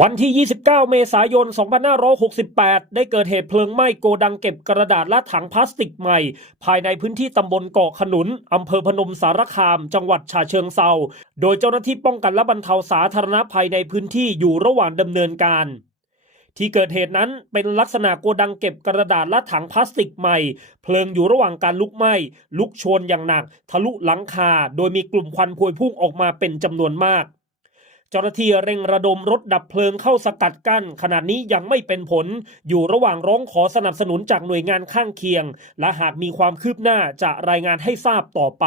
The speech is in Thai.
วันที่ 29 เมษายน 2568 ได้เกิดเหตุเพลิงไหม้โกดังเก็บกระดาษและถังพลาสติกใหม่ ภายในพื้นที่ตำบลเกาะขนุน อำเภอพนมสารคาม จังหวัดฉะเชิงเซา โดยเจ้าหน้าที่ป้องกันและบรรเทาสาธารณภัยในพื้นที่อยู่ระหว่างดำเนินการ ที่เกิดเหตุนั้นเป็นลักษณะโกดังเก็บกระดาษและถังพลาสติกใหม่ เพลิงอยู่ระหว่างการลุกไหม้ ลุกโชนอย่างหนัก ทะลุหลังคา โดยมีกลุ่มควันพวยพุ่งออกมาเป็นจำนวนมาก เจ้าหน้าที่เร่งระดมรถดับเพลิงเข้าสกัดกั้นขณะนี้ยังไม่เป็นผล อยู่ระหว่างร้องขอสนับสนุนจากหน่วยงานข้างเคียง และหากมีความคืบหน้าจะรายงานให้ทราบต่อไป